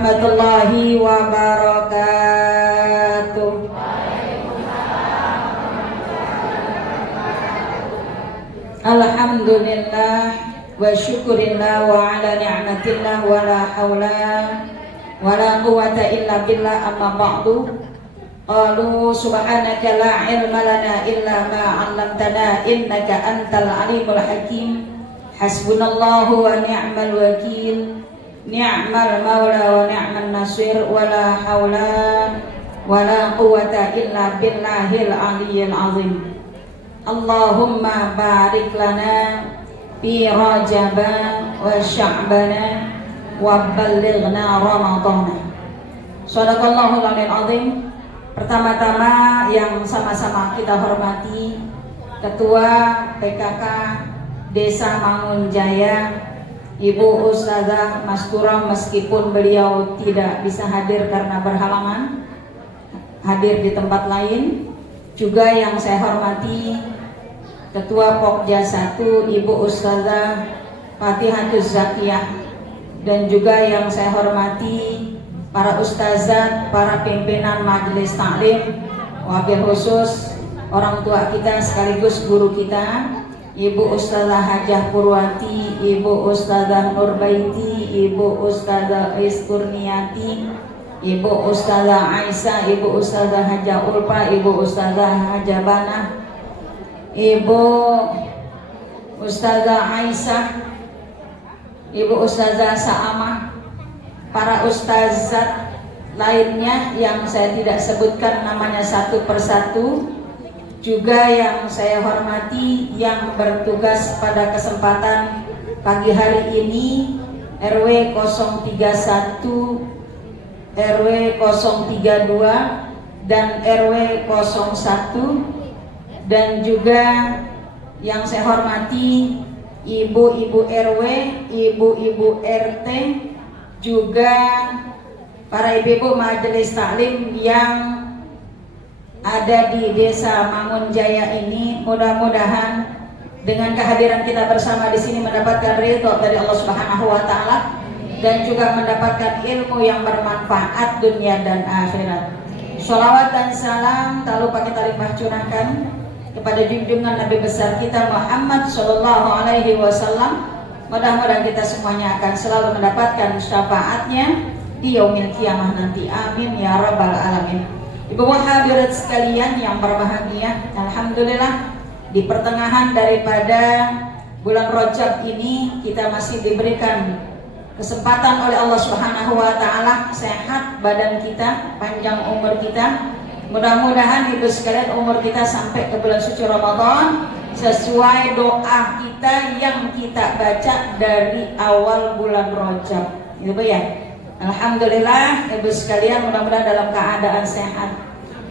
warahmatullahi wabarakatuh. Alhamdulillah wa syukurillah wa ala ni'matillah wa la hawla wa la quwwata illa billah, amma ba'du. Qalu subhanaka la ilma lana illa ma 'allamtana innaka antal alimul hakim. Hasbunallahu wa ni'mal wakil, ni'mal maula wa ni'man nasir, wa la hawla wa la quwwata illa billahil aliyyil azim. Allahumma barik lana fi Rajaba wa Sya'bana wa ballighna Ramadana. Shadaqallahul aliyil azim. Pertama-tama yang sama-sama kita hormati Ketua PKK Desa Mangunjaya, Ibu Ustazah Mastura, meskipun beliau tidak bisa hadir karena berhalangan hadir di tempat lain. Juga yang saya hormati Ketua Pokja 1 Ibu Ustazah Fatihatuz Zakiyah, dan juga yang saya hormati para ustazat, para pimpinan majelis taklim, wabil khusus orang tua kita sekaligus guru kita, Ibu Ustazah Hajah Purwati, Ibu Ustazah Nurbaiti, Ibu Ustazah Iskurniati, Ibu Ustazah Aisyah, Ibu Ustazah Hajah Ulpa, Ibu Ustazah Hajah Bana, Ibu Ustazah Aisyah, Ibu Ustazah Sa'amah, para ustazat lainnya yang saya tidak sebutkan namanya satu persatu, juga yang saya hormati yang bertugas pada kesempatan pagi hari ini, RW 031, RW 032 dan RW 01, dan juga yang saya hormati ibu-ibu RW, ibu-ibu RT, juga para ibu-ibu majelis taklim yang ada di Desa Mangunjaya ini. Mudah-mudahan dengan kehadiran kita bersama di sini mendapatkan ridho dari Allah Subhanahu wa taala dan juga mendapatkan ilmu yang bermanfaat dunia dan akhirat. Sholawat dan salam tak lupa kita limpah curahkan kepada junjungan Nabi besar kita Muhammad Sallallahu Alaihi Wasallam. Mudah-mudahan kita semuanya akan selalu mendapatkan syafaatnya di yaumil kiamah nanti. Amin ya rabbal alamin. Ibu hadirat sekalian yang berbahagia, alhamdulillah di pertengahan daripada bulan Rajab ini kita masih diberikan kesempatan oleh Allah Subhanahu wa taala sehat badan kita, panjang umur kita. Mudah-mudahan ibu sekalian umur kita sampai ke bulan suci Ramadan sesuai doa kita yang kita baca dari awal bulan Rajab. Ibu ya. Alhamdulillah ibu sekalian, mudah-mudahan dalam keadaan sehat.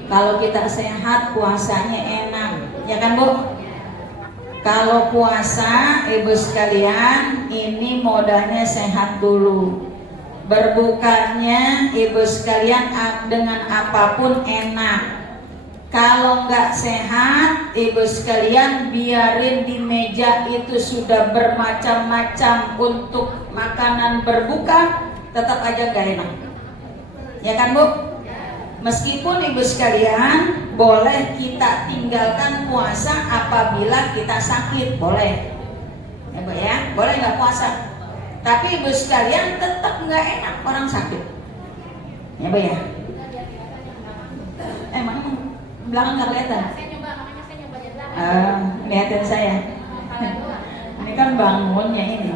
Kalau kita sehat puasanya enak, ya kan Bu? Kalau puasa ibu sekalian ini modalnya sehat dulu. Berbukanya ibu sekalian dengan apapun enak. Kalau nggak sehat ibu sekalian, biarin di meja itu sudah bermacam-macam untuk makanan berbuka, tetap aja nggak enak, ya kan Bu? Meskipun ibu sekalian boleh kita tinggalkan puasa apabila kita sakit, boleh ya Bu ya, boleh nggak puasa. Tapi ibu sekalian tetap nggak enak orang sakit, ya Bu ya. Emang belakang nggak kelihatan? Lihatin saya. Ini kan bangunnya ini.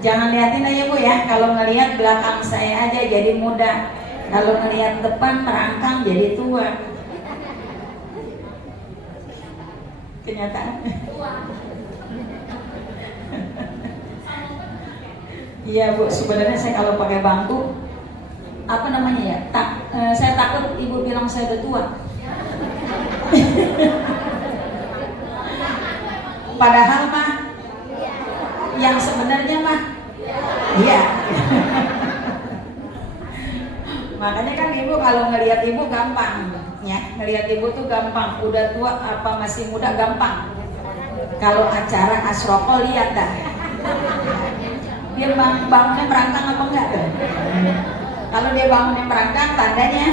Jangan lihatin aja Bu ya. Kalau ngelihat belakang saya aja jadi muda. Kalau ngelihat depan merangkang jadi tua. Kenyataan. Iya Bu, sebenarnya saya kalau pakai bangku apa namanya ya? Saya takut ibu bilang saya udah tua. Padahal mah yang sebenarnya mah iya. Makanya kan ibu kalau ngelihat ibu gampang ya, ngelihat ibu tuh gampang. Udah tua apa masih muda gampang. Kalau acara asroko lihat dah. Dia bangunnya merangkang apa enggak tuh? Kalau dia bangunnya merangkang, tandanya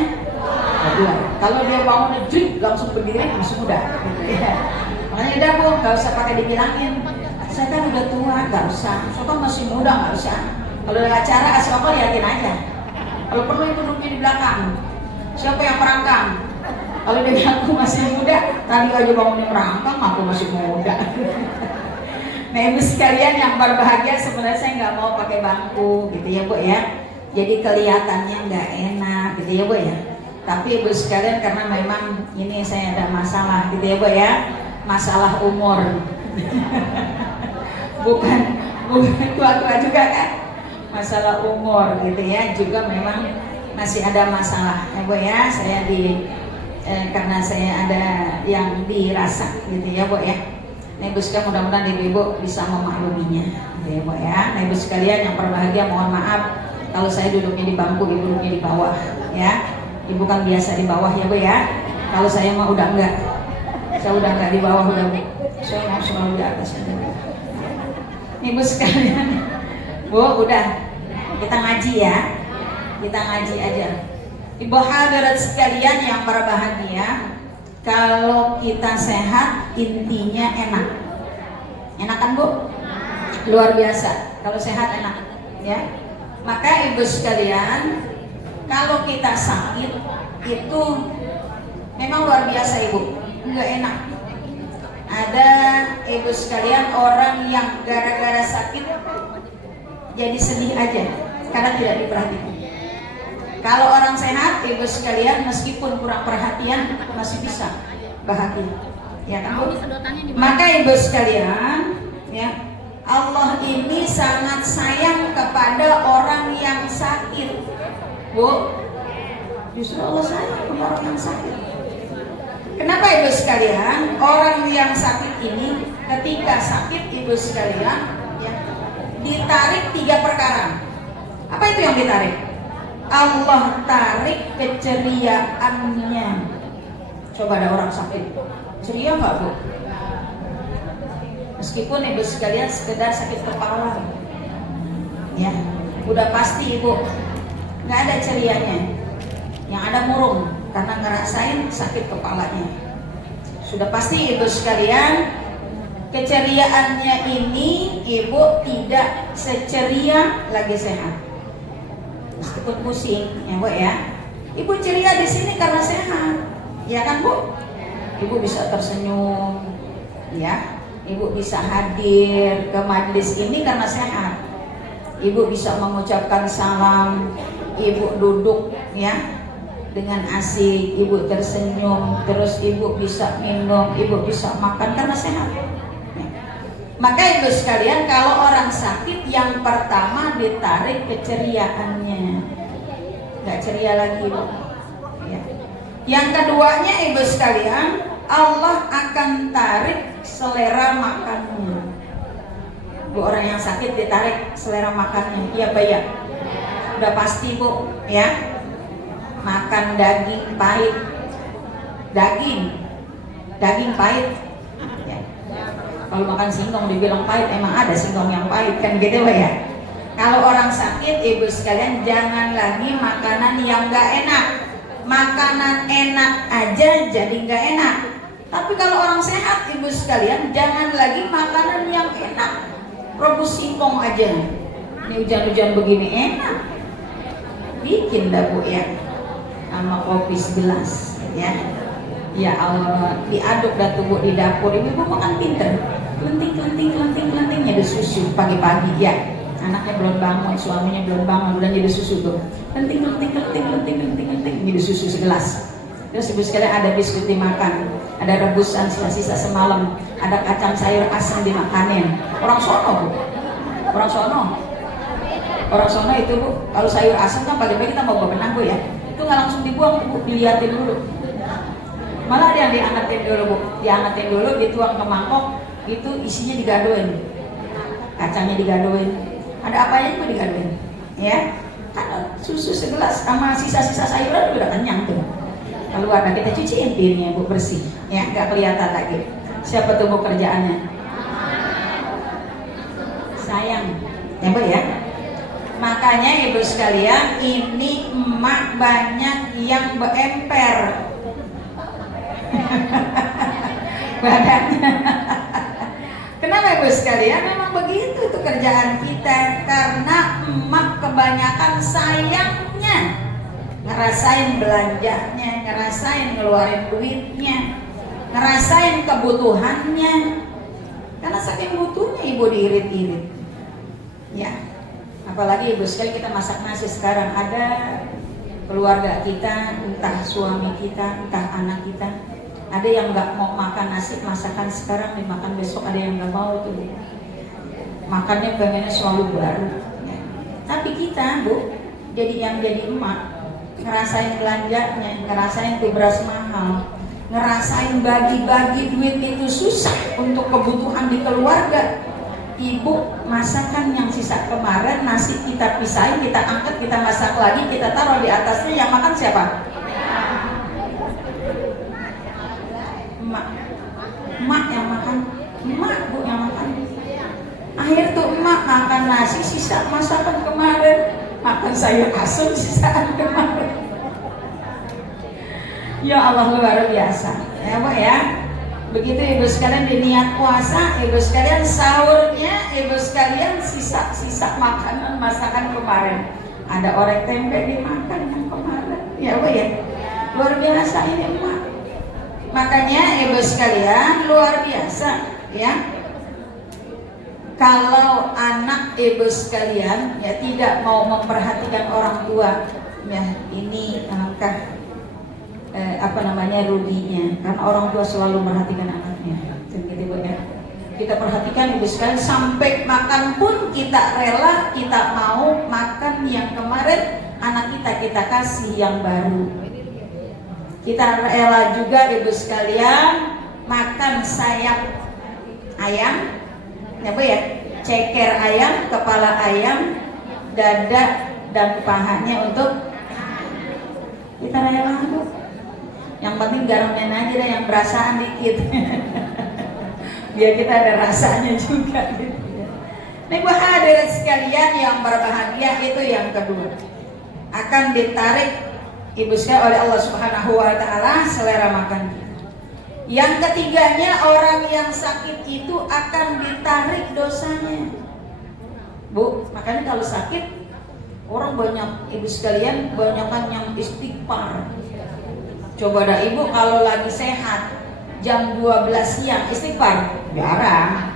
tua. Kalau dia bangunnya jut, langsung berdiri, masih muda. Ya. Makanya udah Bu, nggak usah pakai dibilangin. Saya kan udah tua, nggak usah. Saya kan masih muda, nggak usah. Kalau ada acara, kasih rokok liatin aja. Kalau perlu itu duduknya di belakang. Siapa yang merangkang? Kalau dia bilang aku masih muda, tadi aja bangunnya merangkang, aku masih muda. Nah ibu sekalian yang berbahagia, sebenarnya saya nggak mau pakai bangku gitu ya Bu ya. Jadi kelihatannya nggak enak gitu ya Bu ya. Tapi ibu sekalian karena memang ini saya ada masalah gitu ya Bu ya. Masalah umur. bukan tua-tua juga kan. Masalah umur gitu ya. Juga memang masih ada masalah ya Bu ya. Saya karena saya ada yang dirasa gitu ya Bu ya. Nah ibu sekalian mudah-mudahan ibu bisa memakluminya gitu ya Bu ya. Nah ibu sekalian yang berbahagia, mohon maaf kalau saya duduknya di bangku, ibu duduknya di bawah ya. Ibu kan biasa di bawah ya Bu ya. Kalau saya mah udah enggak. Saya udah enggak di bawah, udah Bu. Saya mau selalu di atas aja. Ibu sekalian, Bu udah kita ngaji ya. Kita ngaji aja. Ibu hadirat sekalian yang berbahagia, kalau kita sehat intinya enak. Enak kan Bu? Luar biasa. Kalau sehat enak ya. Maka ibu sekalian, kalau kita sakit itu memang luar biasa Ibu, nggak enak. Ada ibu sekalian orang yang gara-gara sakit jadi sedih aja karena tidak diperhatikan. Kalau orang sehat, ibu sekalian meskipun kurang perhatian masih bisa bahagia, ya kan Bu? Maka ibu sekalian, ya Allah ini sangat sayang kepada orang yang sakit, Bu. Justru Allah sayang kepada orang yang sakit. Kenapa ibu sekalian? Orang yang sakit ini ketika sakit ibu sekalian, ya, ditarik 3 perkara. Apa itu yang ditarik? Allah tarik keceriaannya. Coba ada orang sakit, ceria nggak Bu? Meskipun ibu sekalian sekedar sakit kepala, ya, udah pasti Ibu nggak ada cerianya. Yang ada murung karena ngerasain sakit kepalanya. Sudah pasti ibu sekalian, keceriaannya ini Ibu tidak seceria lagi sehat. Meskipun pusing, ya Bu ya. Ibu ceria di sini karena sehat, ya kan Bu? Ibu bisa tersenyum, ya. Ibu bisa hadir ke majelis ini karena sehat. Ibu bisa mengucapkan salam, Ibu duduk ya dengan asik, Ibu tersenyum, terus Ibu bisa minum, Ibu bisa makan karena sehat. Maka ibu sekalian, kalau orang sakit yang pertama ditarik keceriaannya, nggak ceria lagi Bu. Ya. Yang keduanya ibu sekalian, Allah akan tarik selera makannya. Bu, orang yang sakit ditarik selera makannya, iya bayar. Udah pasti Bu, ya. Makan daging pahit, daging pahit. Ya. Kalau makan singkong dibilang pahit, emang ada singkong yang pahit kan gitu ya. Kalau orang sakit ibu sekalian, jangan lagi makanan yang gak enak. Makanan enak aja jadi gak enak. Tapi kalau orang sehat ibu sekalian, jangan lagi makanan yang enak. Rebus singkong aja. Ini hujan-hujan begini enak, bikin dah Bu ya, sama kopi segelas ya. Ya Allah, diaduk dah tubuh di dapur. Ibu makan pinter, kelenting nyedih susu pagi-pagi ya. Anaknya belum bangun, suaminya belum bangun, udah nyedih susu tuh. Kelenting nyedih susu segelas. Terus ibu sekalian ada biskuit dimakan, ada rebusan sisa-sisa semalam, ada kacang sayur asam dimakanin. Orang sono Bu, orang sono itu Bu, kalau sayur asam kan pagi-pagi kita mau bebenah Bu ya, itu nggak langsung dibuang Bu, diliatin dulu. Malah ada yang diangetin dulu Bu, diangetin dulu, dituang ke mangkok, itu isinya digadoin, kacangnya digadoin, ada apanya juga digadoin, ya. Kan susu segelas sama sisa-sisa sayuran udah kenyang tuh. Kalau ada kita cuciin piringnya Bu, bersih, ya, nggak kelihatan lagi. Siapa tuh Bu kerjaannya? Sayang, ya Bu ya. Makanya ibu sekalian, ini emak banyak yang beemper badannya. Kenapa ibu sekalian? Memang begitu tuh kerjaan kita, karena emak kebanyakan sayangnya ngerasain belanjanya, ngerasain ngeluarin duitnya, ngerasain kebutuhannya. Karena saking butuhnya ibu diirit-irit. Ya, apalagi ibu sekali kita masak nasi sekarang, ada keluarga kita, entah suami kita, entah anak kita, ada yang nggak mau makan nasi masakan sekarang dimakan besok, ada yang nggak mau tuh, makannya pengennya selalu baru. Ya. Tapi kita bu, jadi emak, ngerasain belanjanya, ngerasain tuh beras mahal, ngerasain bagi-bagi duit itu susah untuk kebutuhan di keluarga. Ibu masakan yang sisa kemarin, nasi kita pisahin, kita angkat, kita masak lagi, kita taruh di atasnya, yang makan siapa? Emak yang makan, emak bu yang makan. Akhir tuh emak makan nasi sisa masakan kemarin, makan sayur asem sisaan kemarin. Ya Allah, luar biasa ya bu ya. Begitu ibu sekalian di niat puasa, ibu sekalian sahurnya, ibu sekalian sisa makanan masakan kemarin. Ada orek tempe dimakan yang kemarin, ya bu ya. Luar biasa ini emak. Makanya ibu sekalian luar biasa ya. Kalau anak ibu sekalian ya tidak mau memperhatikan orang tua, ya ini angka ruginya, karena orang tua selalu memperhatikan anaknya. Gitu ya. Kita perhatikan ibu sekalian, sampai makan pun kita rela, kita mau makan yang kemarin anak kita kasih yang baru. Kita rela juga ibu sekalian makan sayap ayam, ya bu ya, ceker ayam, kepala ayam, dada dan pahanya untuk kita rela bu. Yang penting garamnya aja deh, yang berasaan dikit biar kita ada rasanya juga gitu ya. Nih bu hadirin sekalian yang berbahagia, itu yang kedua, akan ditarik ibu sekalian oleh Allah Subhanahu wa taala selera makan. Yang ketiganya, orang yang sakit itu akan ditarik dosanya. Bu, makanya kalau sakit orang banyak ibu sekalian banyakan yang istighfar. Coba dah ibu kalau lagi sehat jam 12 siang istighfar jarang.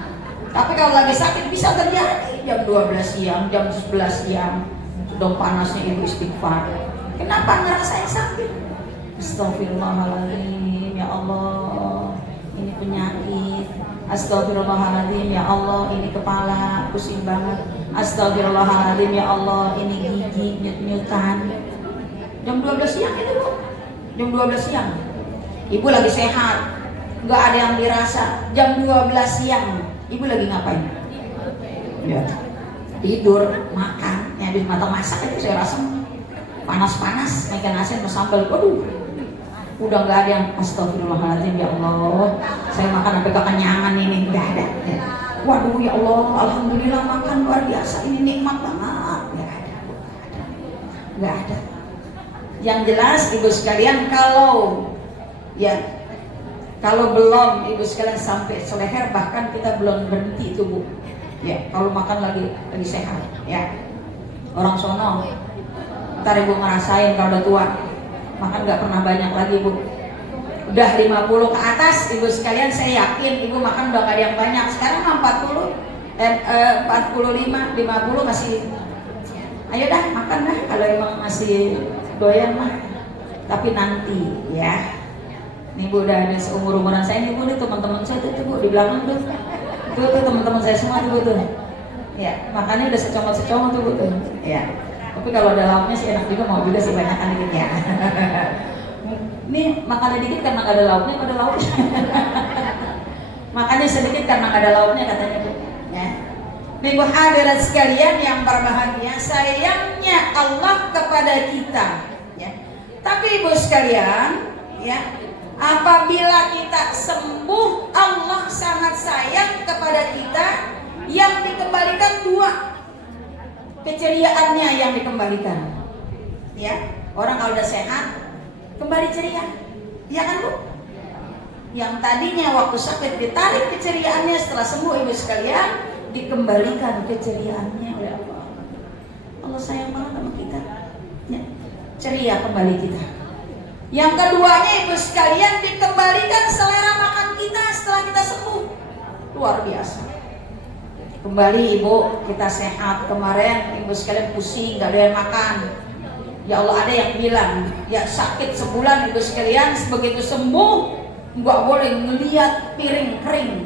Tapi kalau lagi sakit bisa terjadi jam 12 siang, jam 11 siang sudah panasnya ibu istighfar. Kenapa? Ngerasain sakit. Astagfirullahaladzim, ya Allah ini penyakit. Astagfirullahaladzim, ya Allah ini kepala pusing banget. Astagfirullahaladzim, ya Allah ini gigi nyut-nyutan. Jam 12 siang itu bu, jam 12 siang ibu lagi sehat, nggak ada yang dirasa. Jam 12 siang ibu lagi ngapain? Ya, tidur, makan. Yang habis mata masak itu saya rasa panas-panas, ikan asin sama sambal. Waduh, udah nggak ada yang astagfirullahaladzim, ya Allah saya makan sampai kekenyangan ini, nggak ada ya. Waduh ya Allah, alhamdulillah makan luar biasa, ini nikmat banget. Nggak ada. Yang jelas ibu sekalian, kalau belum ibu sekalian sampai seleher, bahkan kita belum berhenti itu bu ya, kalau makan lagi sehat ya. Orang sono ntar ibu ngerasain kalau udah tua makan nggak pernah banyak lagi bu. Udah 50 ke atas ibu sekalian, saya yakin ibu makan udah gak ada yang banyak. Sekarang 45, 50 masih ayo dah makan dah kalau emang masih doyan mah. Tapi nanti ya, nih bu udah ada seumur-umuran saya nih bu, nih teman-teman saya tuh bu di belakang tuh teman-teman saya semua tuh tuh ya, makannya udah secomot-secomot tuh bu tuh ya. Tapi kalau ada lauknya sih enak juga, mau juga sih banyakan dikit ya. Nih makannya dikit karena gak ada lauknya, ada lauknya. Makannya sedikit karena gak ada lauknya katanya bu ya. Nih bu hadirat sekalian yang berbahagia, sayangnya Allah kepada kita ya. Tapi ibu sekalian ya, apabila kita sembuh, Allah sangat sayang kepada kita. Yang dikembalikan dua, keceriaannya yang dikembalikan. Ya, orang kalau udah sehat kembali ceria, ya kan Bu? Yang tadinya waktu sakit ditarik keceriaannya, setelah sembuh ibu sekalian dikembalikan keceriaannya oleh Allah. Allah sayang banget sama kita, ya, ceria kembali kita. Yang keduanya ibu sekalian dikembalikan selera makan kita setelah kita sembuh. Luar biasa. Kembali ibu kita sehat. Kemarin ibu sekalian pusing, gak ada yang makan. Ya Allah, ada yang bilang ya sakit sebulan ibu sekalian, begitu sembuh nggak boleh ngelihat piring kering.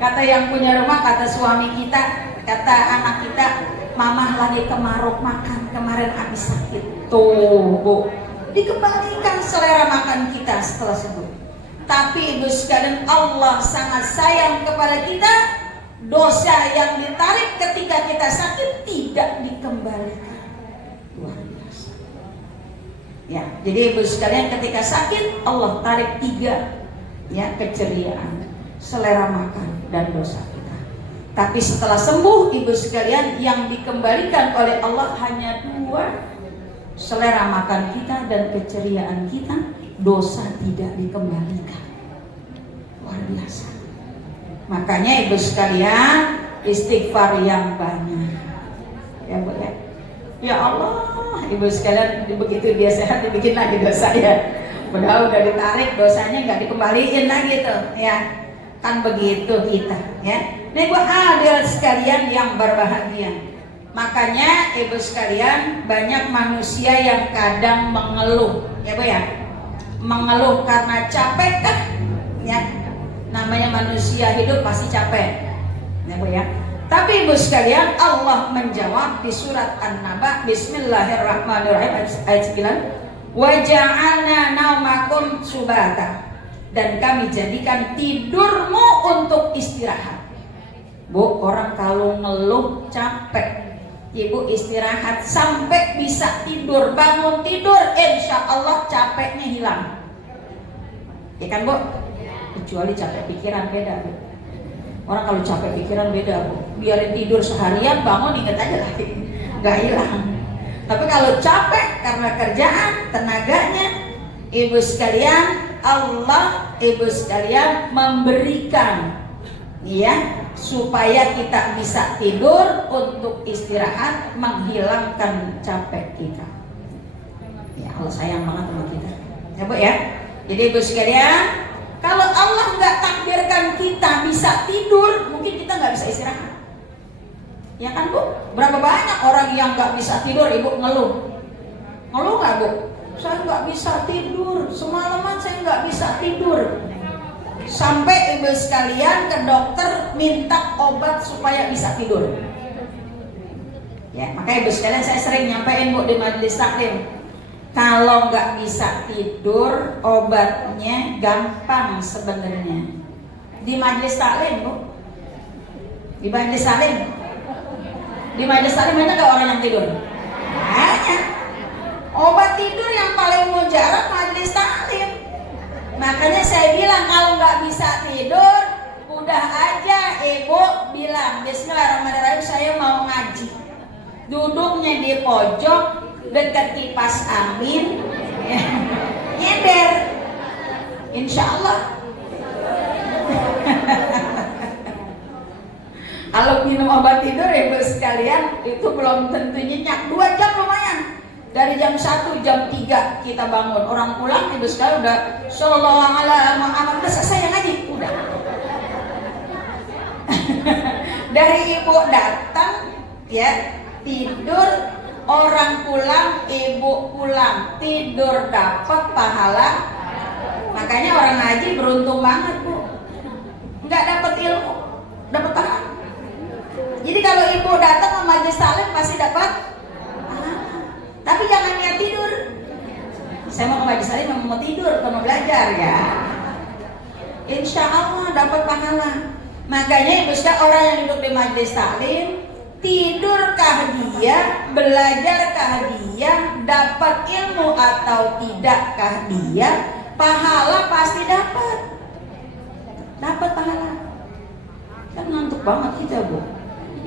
kata yang punya rumah, kata suami kita, kata anak kita, mamah lagi kemaruk makan kemarin habis sakit. Tuh Bu, dikembalikan selera makan kita setelah sembuh. Tapi ibu sekalian, Allah sangat sayang kepada kita. Dosa yang ditarik ketika kita sakit tidak dikembalikan. Luar biasa. Ya, jadi ibu sekalian ketika sakit Allah tarik 3, ya, keceriaan, selera makan dan dosa kita. Tapi setelah sembuh ibu sekalian yang dikembalikan oleh Allah hanya 2, selera makan kita dan keceriaan kita. Dosa tidak dikembalikan. Luar biasa. Makanya ibu sekalian istighfar yang banyak, ya Bu ya. Ya Allah, ibu sekalian begitu dia sehat dibikin lagi dosa ya. Padahal udah ditarik dosanya nggak dikembaliin lagi tuh, ya. Kan begitu kita, ya. Nih Bu hadirin sekalian yang berbahagia. Makanya ibu sekalian banyak manusia yang kadang mengeluh, ya Bu ya. Mengeluh karena capek kan, ya. Namanya manusia hidup pasti capek, ya Bu ya. Tapi ibu sekalian Allah menjawab di surat An-Naba, Bismillahirrahmanirrahim ayat 9, wa ja'alna naumakum subata, dan kami jadikan tidurmu untuk istirahat. Bu, orang kalau ngeluh capek, ibu istirahat sampai bisa tidur, bangun tidur, insya Allah capeknya hilang, ya kan Bu? Kecuali capek pikiran beda Bu. Orang kalau capek pikiran beda Bu, biarin tidur seharian bangun inget aja lagi, nggak hilang. Tapi kalau capek karena kerjaan, tenaganya, ibu sekalian, Allah ibu sekalian memberikan, ya, supaya kita bisa tidur untuk istirahat, menghilangkan capek kita. Ya Allah sayang banget sama kita, ya Bu ya. Jadi ibu sekalian, kalau Allah nggak takdirkan kita bisa tidur, mungkin kita nggak bisa istirahat, ya kan Bu? Berapa banyak orang yang nggak bisa tidur, ibu ngeluh nggak Bu? Saya nggak bisa tidur, semalaman saya nggak bisa tidur. Sampai ibu sekalian ke dokter minta obat supaya bisa tidur. Ya, makanya ibu sekalian saya sering nyampein Bu di majelis taklim. Kalau nggak bisa tidur, obatnya gampang sebenarnya. Di majelis taklim Bu, di majelis taklim banyak nggak orang yang tidur? Banyak. Obat tidur yang paling mujarab majelis taklim. Makanya saya bilang kalau nggak bisa tidur, udah aja ibu bilang Bismillahirrahmanirrahim, saya mau ngaji. Duduknya di pojok dekat kipas angin, ya, nyender, insya Allah. Kalau minum obat tidur ibu sekalian itu belum tentu nyenyak, 2 jam lumayan. Dari jam 1, jam 3 kita bangun. Orang pulang ibu sekalian udah sallallahu alaihi wasallam, udah selesai ngaji, udah. Dari ibu datang, ya, tidur, orang pulang, ibu pulang, tidur, dapat pahala. Makanya orang ngaji beruntung banget Bu, nggak dapat ilmu, dapat pahala. Jadi kalau ibu datang ke majelis taklim pasti dapat pahala. Tapi jangan niat tidur. Saya mau ke majelis taklim mau tidur, mau belajar, ya. Insya Allah dapat pahala. Makanya ibu sekalian, orang yang duduk di majelis taklim, tidurkah dia, belajarkah dia, dapat ilmu atau tidakkah dia, pahala pasti dapat pahala. Kan ngantuk banget kita Bu.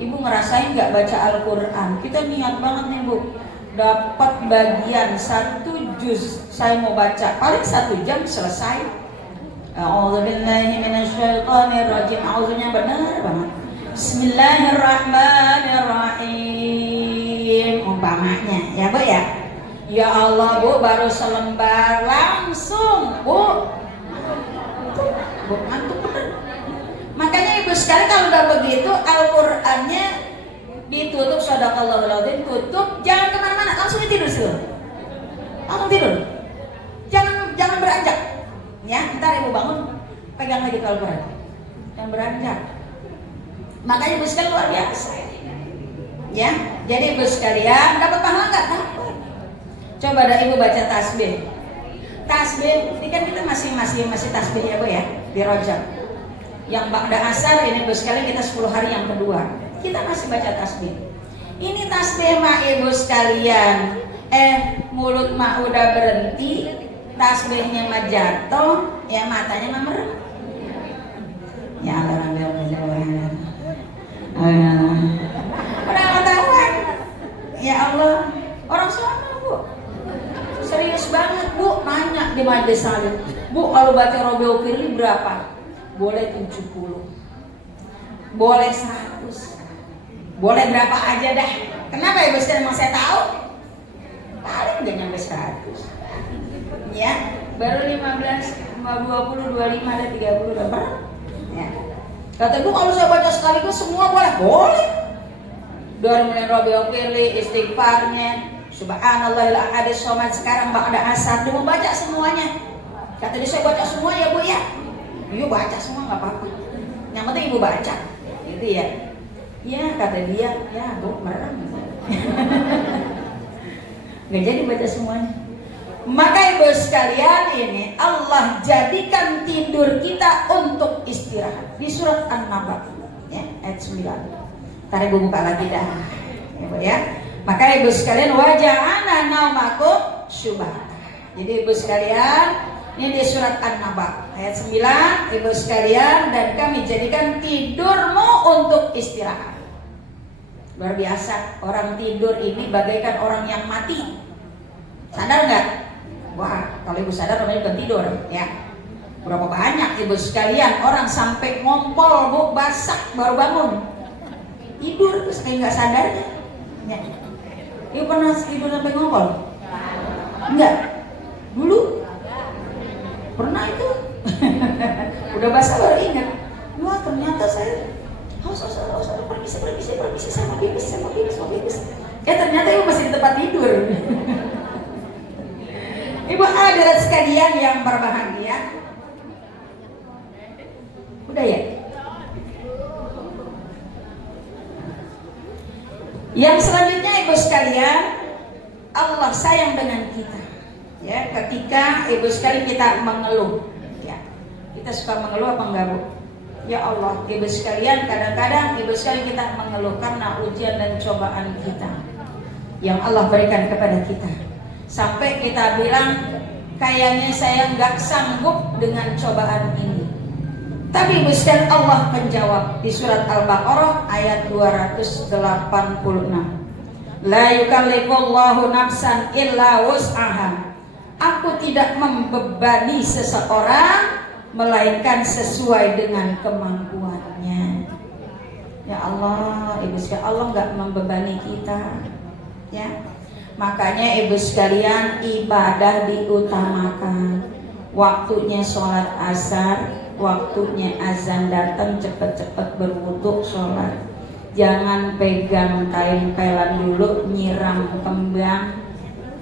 Ibu ngerasain nggak baca Al-Quran? Kita niat banget nih Bu, dapat bagian 1 juz, saya mau baca paling 1 jam selesai. A'udzubillahi minasyaitonirrajim. A'udzunya benar banget. Bismillahirrahmanirrahim umpamanya ya Bu ya. Ya Allah Bu, baru selembar langsung Bu ngantuk bener. Makanya Ibu sekali kalau udah begitu Al-Qur'annya ditutup, shadaqallahul adzim, tutup, jangan kemana-mana, langsung tidur sih. Langsung tidur. Jangan beranjak. Ya, ntar Ibu bangun pegang lagi Al-Qur'an. Jangan beranjak. Makanya Ibu sekalian luar biasa. Ya, jadi Ibu sekalian dapat pahala nggak? Dapat. Coba ada Ibu baca tasbih. Tasbih, ini kan kita masih tasbih ya Bu ya, di Rajab. Yang ba'da asar ini Ibu sekalian kita 10 hari yang kedua. Kita masih baca tasbih. Ini tasbih mah Ibu sekalian, mulut mah udah berhenti, tasbihnya mah jatuh, ya matanya mah merem. Ya Allah, udah ketahuan. Ya Allah, orang sana Bu serius banget Bu, nanya di majelis salim, Bu kalau baca Robiul Firli berapa? Boleh 70, boleh 100, boleh berapa aja dah. Kenapa ya Bos? Emang saya tahu paling gak nyampe 100 ya, baru 15, 20, 25, ada 30 udah berapa ya. Kata Bu kalau saya baca sekaligus semua boleh? Boleh. Dari mulai Robiul Firli, istighfarnya, Subhanallahil ahadis somad, sekarang ba'da asar dia mau baca semuanya. Kata dia, saya baca semua ya Bu ya. Iya baca semua nggak apa-apa, yang penting Ibu baca gitu ya. Ya kata dia, ya Bu merem. Nggak jadi baca semuanya. Maka Ibu sekalian, ini Allah jadikan tidur kita untuk istirahat. Di surat An-Naba ya, ayat 9. Ntar Ibu buka lagi dah ya Bu ya. Maka Ibu sekalian, waja'ana naumakum syubhata. Jadi Ibu sekalian, ini di surat An-Naba ayat 9, Ibu sekalian, dan kami jadikan tidurmu untuk istirahat. Luar biasa, orang tidur ini bagaikan orang yang mati. Sadar nggak? Wah, kalau Ibu sadar namanya bukan tidur ya. Berapa banyak Ibu sekalian orang sampai ngompol Bu, basak baru bangun. Tidur terus kayak nggak sadar ya. Ibu pernah tidur sampai ngompol? Enggak? Dulu? Pernah itu? Udah basah baru ingat. Wah ternyata saya permisi sama bibis. Ternyata Ibu masih di tempat tidur. Ibu hadirat sekalian yang berbahagia. Udah ya? Yang selanjutnya Ibu sekalian, Allah sayang dengan kita. Ya, ketika Ibu sekalian kita mengeluh, ya, kita suka mengeluh apa enggak Bu? Ya Allah, Ibu sekalian, kadang-kadang Ibu sekalian kita mengeluh karena ujian dan cobaan kita yang Allah berikan kepada kita. Sampai kita bilang, kayaknya saya nggak sanggup dengan cobaan ini. Tapi Ibu sekalian, Allah menjawab di surat Al-Baqarah ayat 286. La yukallifullahu nafsan illa wus'aha. Aku tidak membebani seseorang melainkan sesuai dengan kemampuannya. Ya Allah, Ibu sekalian, Allah nggak membebani kita, ya. Makanya Ibu sekalian, ibadah diutamakan. Waktunya sholat asar, waktunya azan datang, cepet-cepet berwudu sholat. Jangan pegang kain pelan dulu, nyiram kembang.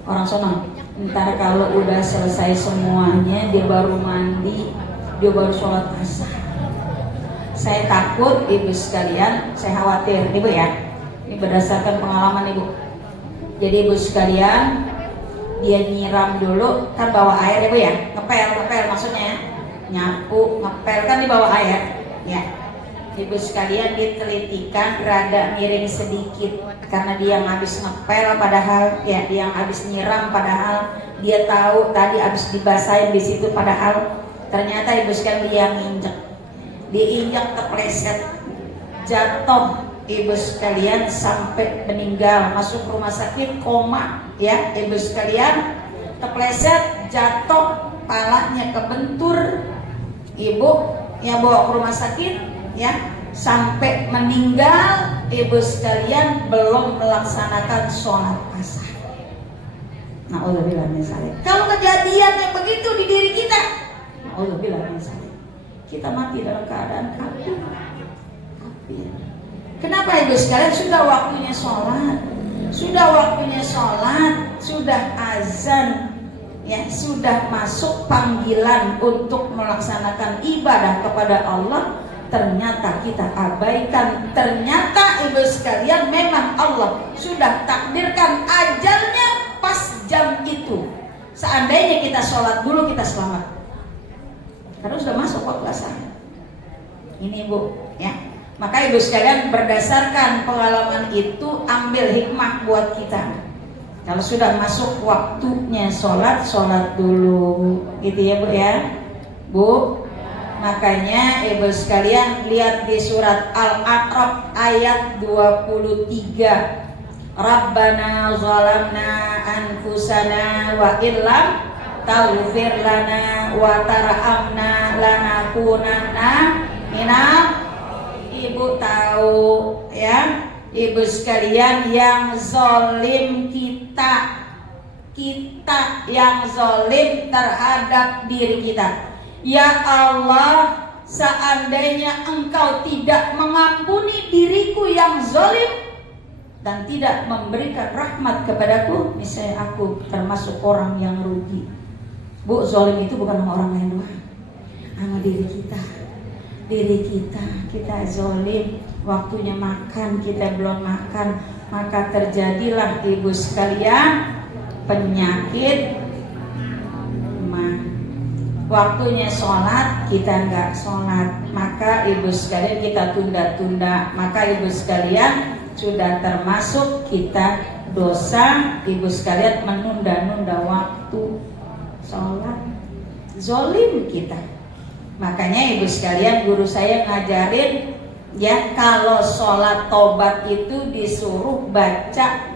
Orang sono, ntar kalau udah selesai semuanya, dia baru mandi, dia baru sholat asar. Saya takut Ibu sekalian, saya khawatir Ibu ya. Ini berdasarkan pengalaman Ibu. Jadi Ibu sekalian, dia nyiram dulu, kan bawa air Ibu ya, ngepel maksudnya ya, nyapu, ngepel kan di bawah air ya. Ibu sekalian, ditelitikan rada miring sedikit karena dia yang habis ngepel, padahal ya dia yang habis nyiram, padahal dia tahu tadi habis dibasahin di situ, padahal ternyata Ibu sekalian dia nginjek, diinjak kepleset, jatuh ibu sekalian sampai meninggal, masuk rumah sakit koma ya ibu sekalian, kepleset jatuh, palanya kebentur, ibu yang bawa ke rumah sakit ya sampai meninggal, ibu sekalian belum melaksanakan sholat asar. Na'udzubillah min dzalik. Kalau kejadian yang begitu di diri kita, na'udzubillah min dzalik, kita mati dalam keadaan kafir. Kenapa ibu sekalian? Sudah waktunya sholat, sudah waktunya sholat, sudah azan, ya sudah masuk panggilan untuk melaksanakan ibadah kepada Allah. Ternyata kita abaikan. Ternyata ibu sekalian memang Allah sudah takdirkan ajalnya pas jam itu. Seandainya kita sholat dulu, kita selamat, karena sudah masuk waktu asar. Ini ibu ya. Maka ibu sekalian, berdasarkan pengalaman itu ambil hikmah buat kita. Kalau sudah masuk waktunya sholat, sholat dulu, gitu ya bu ya, bu. Makanya ibu sekalian lihat di surat Al-A'raf ayat 23. Rabbana zalamna anfusana wa illam taghfir lana wa tarhamna lanakunanna minal. Ibu tahu ya, ibu sekalian, yang zalim kita yang zalim terhadap diri kita. Ya Allah, seandainya Engkau tidak mengampuni diriku yang zalim dan tidak memberikan rahmat kepadaku, misalnya aku termasuk orang yang rugi. Bu, zalim itu bukan sama orang lain doang, sama diri kita. Diri kita zalim, waktunya makan kita belum makan, maka terjadilah ibu sekalian penyakit mah. Waktunya sholat kita nggak sholat, maka ibu sekalian kita tunda-tunda, maka ibu sekalian sudah termasuk kita dosa. Ibu sekalian menunda-nunda waktu sholat, zalim kita. Makanya ibu sekalian, guru saya ngajarin ya, kalau sholat tobat itu disuruh baca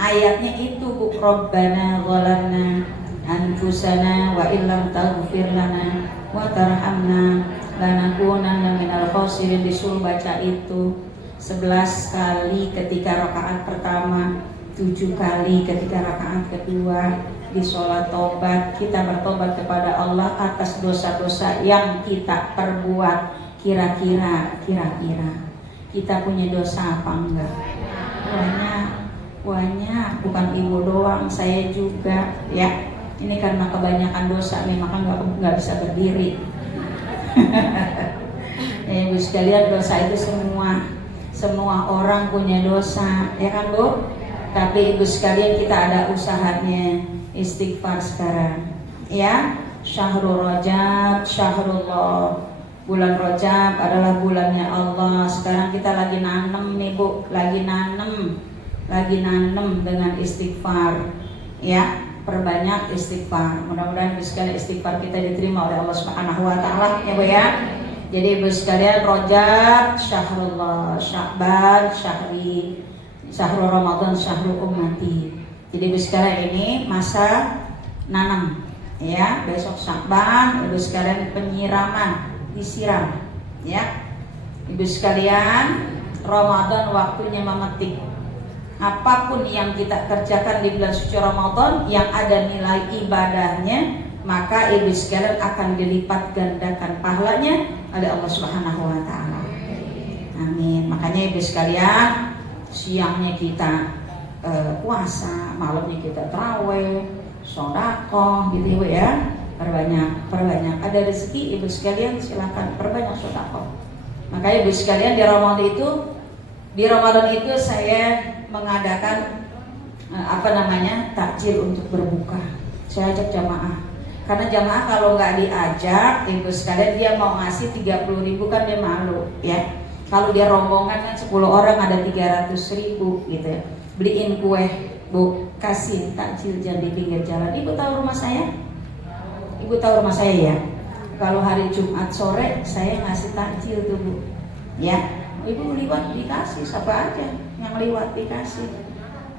ayatnya itu bu, Rabbana zalamna anfusana wa illam taghfir lana wa tarhamna lanakunanna minal khasirin. Disuruh baca itu 11 kali ketika rakaat pertama, 7 kali ketika rakaat kedua. Di sholat tobat kita bertobat kepada Allah atas dosa-dosa yang kita perbuat. Kira-kira kita punya dosa apa enggak? Banyak, bukan ibu doang, saya juga ya. Ini karena kebanyakan dosa nih, maka nggak bisa berdiri. Ya, ibu sekalian, dosa itu semua orang punya dosa, ya kan bu? Tapi ibu sekalian, kita ada usahanya. Istighfar sekarang ya. Syahrul Rajab, Syahrullah, bulan Rajab adalah bulannya Allah. Sekarang kita lagi nanem nih bu, lagi nanem dengan istighfar ya. Perbanyak istighfar, mudah-mudahan ibu sekalian istighfar kita diterima oleh Allah Subhanahu wa taala ya bu ya. Jadi ibu sekalian, Rajab Syahrullah, Sya'ban Syahrul Ramadan, Syahrul Ummati. Jadi ibu sekalian, ini masa nanam ya. Besok Sya'ban, ibu sekalian penyiraman, disiram ya. Ibu sekalian, Ramadan waktunya memetik. Apapun yang kita kerjakan di bulan suci Ramadan yang ada nilai ibadahnya, maka ibu sekalian akan dilipat gandakan pahalanya oleh Allah Subhanahu wa taala. Amin. Makanya ibu sekalian, siangnya kita puasa, malamnya kita tarawih, sedekah gitu ya. Perbanyak. Ada rezeki ibu sekalian, silakan perbanyak sedekah. Makanya ibu sekalian, di Ramadan itu saya mengadakan takjil untuk berbuka. Saya ajak jamaah. Karena jamaah kalau nggak diajak, ibu sekalian, dia mau ngasih 30.000 kan dia malu ya. Kalau dia rombongan kan 10 orang ada 300.000 gitu ya. Beliin kue bu, kasih takjil jangan di pinggir jalan. Ibu tahu rumah saya? Ibu tahu rumah saya ya? Kalau hari Jumat sore saya ngasih takjil tuh bu. Ya, ibu liwat dikasih, siapa aja yang liwat dikasih.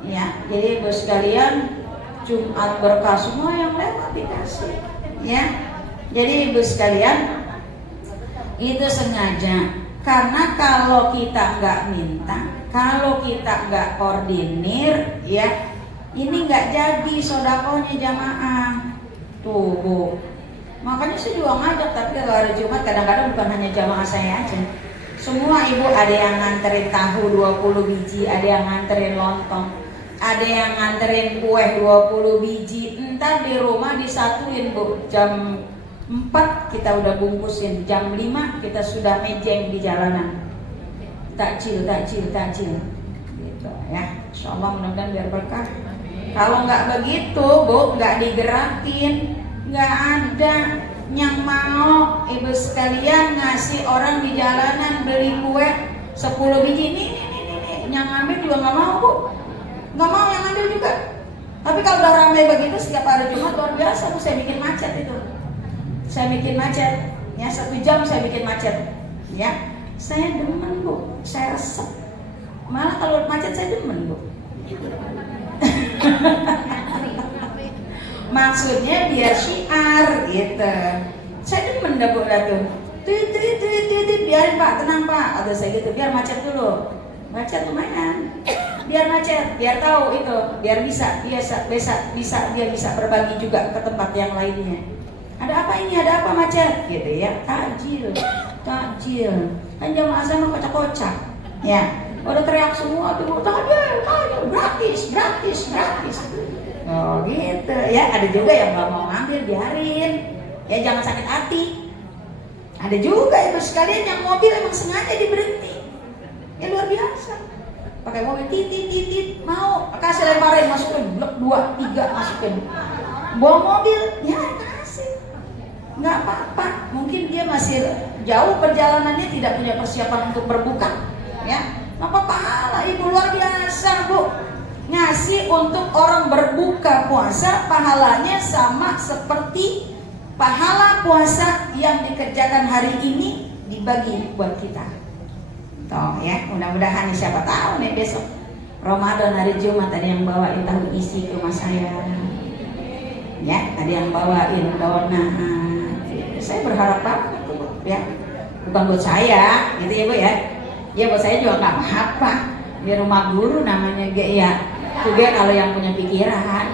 Ya, jadi ibu sekalian, Jumat berkah semua yang lewat dikasih. Ya, jadi ibu sekalian, itu sengaja. Karena kalau kita nggak minta, kalau kita nggak koordinir, ya ini nggak jadi sodakohnya jamaah. Tuh Bu, makanya saya juga ngajak, tapi kalau hari Jumat kadang-kadang bukan hanya jamaah saya aja. Semua ibu, ada yang nganterin tahu 20 biji, ada yang nganterin lontong, ada yang nganterin kue 20 biji. Entar di rumah disatuin Bu, jam 4 kita udah bungkusin, jam 5 kita sudah mejeng di jalanan. Takjil gitu ya. Insyaallah mudah-mudahan biar berkah. Kalau nggak begitu Bu, nggak digerakin, nggak ada yang mau ibu sekalian ngasih orang di jalanan beli kue 10 biji. Nih, yang ngambil juga nggak mau Bu, nggak mau yang ngambil juga. Tapi kalau udah ramai begitu setiap hari Jumat luar biasa Bu, saya bikin macet itu. Saya bikin macet, ya 1 jam saya bikin macet, ya. Saya demen Bu, saya resep. Malah kalau macet saya demen Bu. Maksudnya biar syiar gitu. Saya demen dah Bu tuh. Biarin Pak, tenang Pak. Atau saya gitu, biar macet dulu. Macet lumayan. Biar macet, biar tahu itu, biar bisa dia bisa berbagi juga ke tempat yang lainnya. Ada apa ini? Ada apa macet? Gitu ya. Takjil. Kan jamaah saya mah kocak-kocak. Ya. Udah teriak semua tuh, takjil, gratis. Oh gitu. Ya, ada juga yang nggak mau ngambil, biarin. Ya jangan sakit hati. Ada juga ibu sekalian yang mobil emang sengaja diberhenti. Ya luar biasa. Pakai mobil titit, mau kasih lemparin, masukin blok 2, 3 masukin. Bawa mobil, ya kasih. Nggak apa-apa, mungkin dia masih jauh perjalanannya, tidak punya persiapan untuk berbuka, ya. Apa pahala ibu luar biasa Bu, ngasih untuk orang berbuka puasa, pahalanya sama seperti pahala puasa yang dikerjakan hari ini dibagi buat kita. Toh ya, mudah-mudahan siapa tahu nih besok Ramadan hari Jumat ada yang bawain tahu isi ke rumah saya, ya, ada yang bawain donat. Saya berharap banget tuh Bu, ya. Bukan buat saya, gitu ya Bu ya. Ya buat saya juga nggak apa-apa. Di rumah guru namanya ya. Juga kalau yang punya pikiran.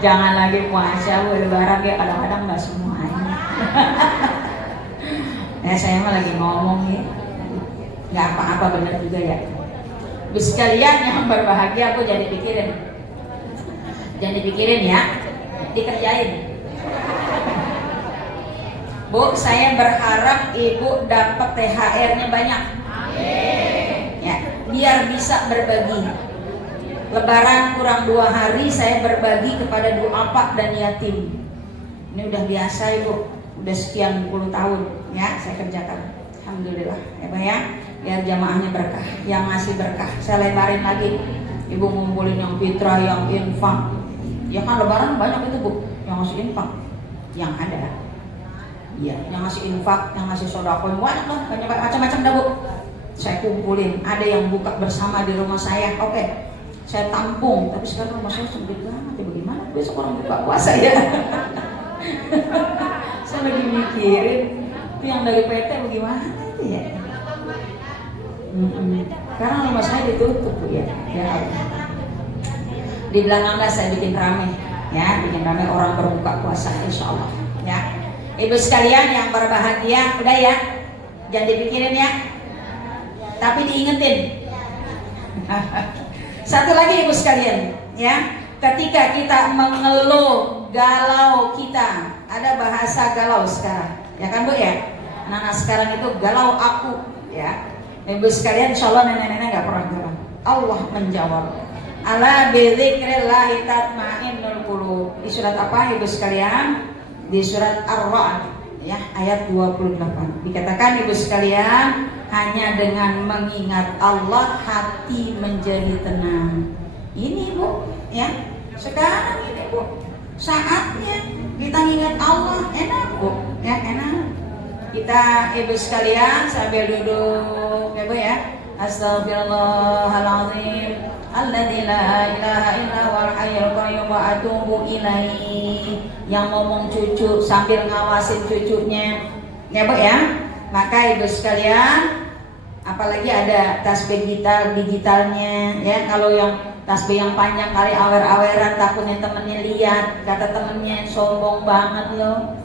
Jangan lagi puasa Bu, lebaran ya kadang-kadang nggak semuanya. Ya saya mah lagi ngomong ya. Nggak apa-apa, benar juga ya. Bis sekalian yang berbahagia Bu, jadi pikirin. Jangan dipikirin ya, dikerjain. Bu, saya berharap ibu dapat THR-nya banyak. Ya, biar bisa berbagi. Lebaran kurang 2 hari saya berbagi kepada duafa dan yatim. Ini udah biasa ibu, udah sekian puluh tahun ya saya kerjakan. Alhamdulillah ya Pak ya, biar jamaahnya berkah, yang ngasih berkah. Saya lebarin lagi, ibu ngumpulin yang fitrah, yang infak. Ya kan lebaran banyak itu Bu, yang ngasih infak, yang ada. Iya, yang ngasih infak, yang ngasih sodako, banyak lah, banyak macam-macam dah Bu. Saya kumpulin, ada yang buka bersama di rumah saya, oke. Saya tampung, tapi sekarang rumah saya sempit banget ya, bagaimana besok orang buka puasa ya. Saya lagi mikirin, itu yang dari PT bagaimana itu ya. Karena rumah saya ditutup Bu ya. Di belakang saya bikin rame, ya, bikin rame orang berbuka puasa, insya Allah, ya. Ibu sekalian yang berbahagia, udah ya, jangan dipikirin ya, tapi diingetin. Satu lagi ibu sekalian, ya, ketika kita mengeluh galau kita, ada bahasa galau sekarang, ya kan Bu ya, anak-anak sekarang itu galau aku, ya. Ibu sekalian, insya Allah nenek-nenek nggak pernah galau. Allah menjawab. Ala bidzikrillahi tatmainnul qulub. Di surat apa ibu sekalian? Di surat Ar-Ra'd ya, ayat 28. Dikatakan ibu sekalian, hanya dengan mengingat Allah hati menjadi tenang. Ini Bu, ya. Sekarang ini Bu, saatnya kita ingat Allah, enak Bu, ya enak. Kita ibu sekalian sambil duduk ya Bu ya. Astagfirullahaladzim alladzi la ilaha illa huwal hayyul qayyum wa atubu ilaihi. Yang ngomong cucu sambil ngawasin cucunya ya Bu ya. Maka ibu sekalian, apalagi ada tasbih digitalnya ya. Kalau yang tasbih yang panjang kali awer-aweran takutnya temennya lihat, kata temennya sombong banget loh.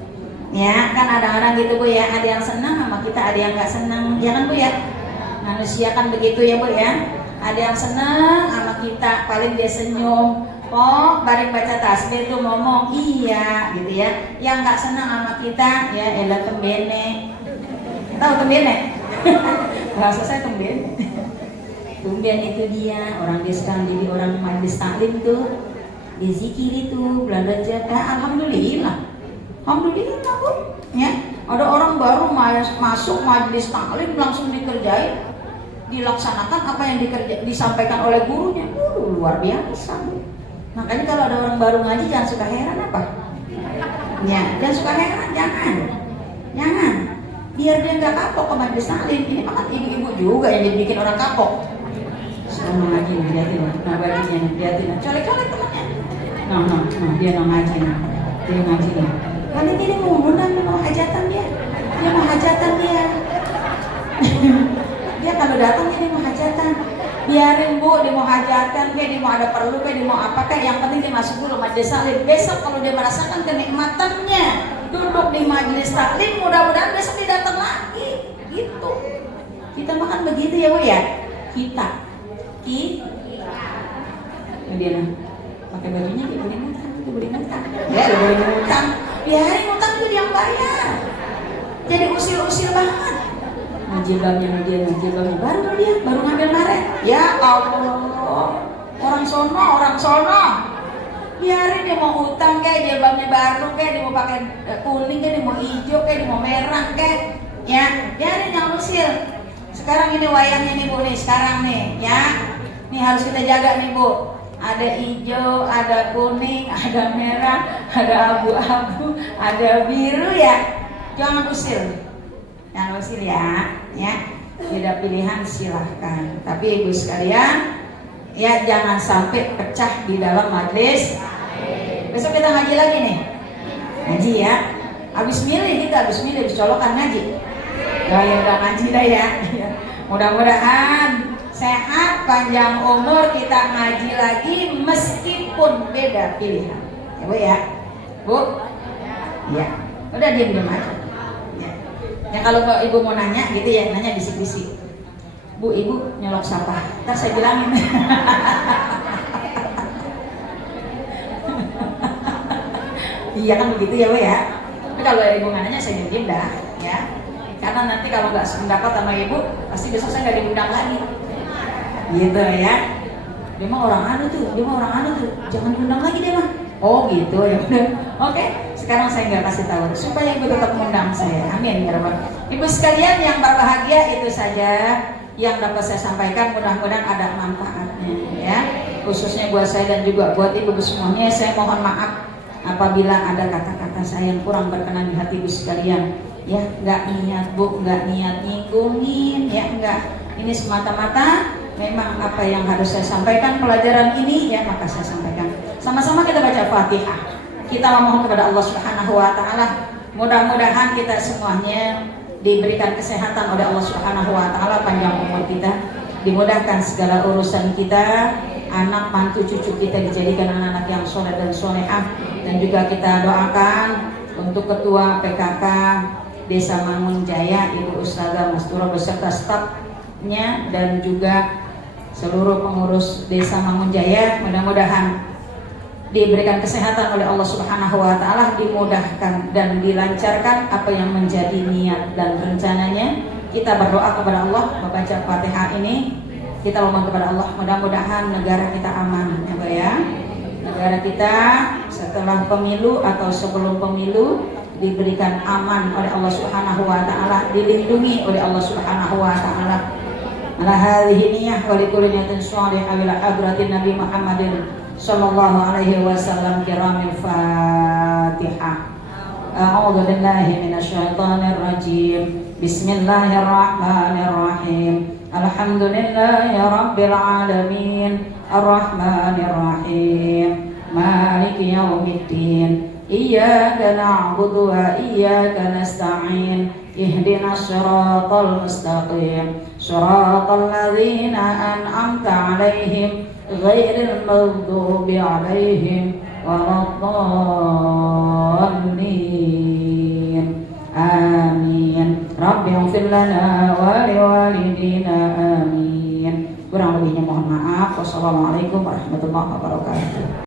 Ya kan ada-ada gitu Bu ya, ada yang senang sama kita, ada yang nggak senang, ya kan Bu ya. Manusia kan begitu ya Bu ya. Ada yang senang sama kita, paling dia senyum. Oh, bareng baca tasbih tuh ngomong iya gitu ya. Yang nggak senang sama kita, ya elah tembene. Tahu tembene? Bahasa saya tembene. Tumben itu dia, orang dia sekarang jadi orang majelis taklim tuh, dia zikir itu, belanja jatah, alhamdulillah. Alhamdulillah Bu, ya. Ada orang baru masuk majelis taklim langsung dikerjain, dilaksanakan apa yang disampaikan oleh gurunya. Luar biasa Bu. Makanya kalau ada orang baru ngaji jangan suka heran apa? Ya, jangan suka heran, jangan. Biar dia nggak kapok ke majelis taklim. Ini makan ibu-ibu juga yang dibikin orang kapok. Sama ngaji nih, liatin lah, nah bajunya nih, liatin lah, colek-colek temannya. Nah, dia mau ngaji nih, Kali ini dia mau ngundang, mau hajatan dia mau hajatan dia. Dia kalau datang dia mau hajatan, biarin Bu, dia mau hajatan, dia mau ada perlu, dia mau apa kayak, yang penting dia masuk dulu majelis taklim. Besok kalau dia merasakan kenikmatannya duduk di majelis taklim, mudah-mudahan besok dia datang lagi, gitu. Kita makan begitu ya Bu ya, kita. Dia pakai bajunya dia boleh ngutang, ya lo boleh ngutang, biarin ngutang itu dia yang bayar, jadi usil banget. Jilbabnya baru ngambil karet, ya Allah, orang sono, biarin dia mau utang kayak jilbabnya baru kayak, dia mau pakai kuning kayak, dia mau hijau kayak, dia mau merah kayak, ya biarin jangan usil. Sekarang ini wayangnya nih Bu nih, sekarang nih ya. Nih harus kita jaga nih Bu. Ada hijau, ada kuning, ada merah, ada abu-abu, ada biru ya. Jangan usil ya. Beda pilihan silahkan. Tapi ibu sekalian, ya jangan sampai pecah di dalam majelis. Besok kita ngaji lagi nih. Ngaji ya. Habis milih, habis colokan ngaji. Ya udah ngaji dah ya. Mudah-mudahan sehat, panjang umur, kita ngaji lagi meskipun beda pilihan. Ya Bu ya. Bu? Ya. Udah diam aja. Ya kalau ibu mau nanya gitu ya, nanya bisik-bisik. Bu, ibu nyolok siapa? Ntar saya bilangin. Iya kan begitu ya Bu ya. Tapi kalau ibu nggak nanya saya diam dah ya. Karena nanti kalau nggak sependapat sama ibu, pasti besok saya nggak diundang lagi. Gitu ya. Dia mah orang anu tuh, jangan diundang lagi dia mah. Oh gitu ya udah. Oke, sekarang saya nggak kasih tahu supaya ibu tetap mengundang saya. Amin ya Rabbal. Ibu sekalian yang berbahagia, itu saja yang dapat saya sampaikan. Mudah-mudahan ada manfaatnya ya. Khususnya buat saya dan juga buat ibu semuanya. Saya mohon maaf apabila ada kata-kata saya yang kurang berkenan di hati ibu sekalian. Ya, nggak niat Bu, nggak niat nyinggungin, ya nggak. Ini semata-mata memang apa yang harus saya sampaikan pelajaran ini ya, maka saya sampaikan. Sama-sama kita baca Fatihah. Kita memohon kepada Allah Subhanahu wa taala, mudah-mudahan kita semuanya diberikan kesehatan oleh Allah Subhanahu wa taala, panjang umur kita, dimudahkan segala urusan kita, anak mantu cucu kita dijadikan anak-anak yang soleh dan solehah, dan juga kita doakan untuk ketua PKK Desa Mangunjaya, Ibu Ustazah Mastura beserta stafnya dan juga seluruh pengurus Desa Mangunjaya, mudah-mudahan diberikan kesehatan oleh Allah Subhanahu wa taala, dimudahkan dan dilancarkan apa yang menjadi niat dan rencananya. Kita berdoa kepada Allah, membaca Fatihah ini kita mohon kepada Allah, mudah-mudahan negara kita aman ya Pak ya. Negara kita setelah pemilu atau sebelum pemilu diberikan aman oleh Allah Subhanahu wa taala, dilindungi oleh Allah Subhanahu wa taala. Ala hadhihi niyyah wa likulli niyatin shalihah ila hadratin Nabi Muhammadin sallallahu alaihi wasallam kiramil Fatihah. Al-Fatihah. A'udzu billahi minasyaitonir rajim. Bismillahirrahmanirrahim. Alhamdulillahi rabbil alamin. Arrahmanir rahim. Maliki yaumiddin. Iyyaka na'budu wa iyyaka nasta'in. Ihdinas siratal mustaqim. Siratal ladzina an'amta 'alaihim ghairil maghdubi 'alaihim waladdallin. Amin. Rabbi ighfir lana wa liwalidina amin. Kurang lebihnya mohon maaf. Wassalamualaikum warahmatullahi wabarakatuh.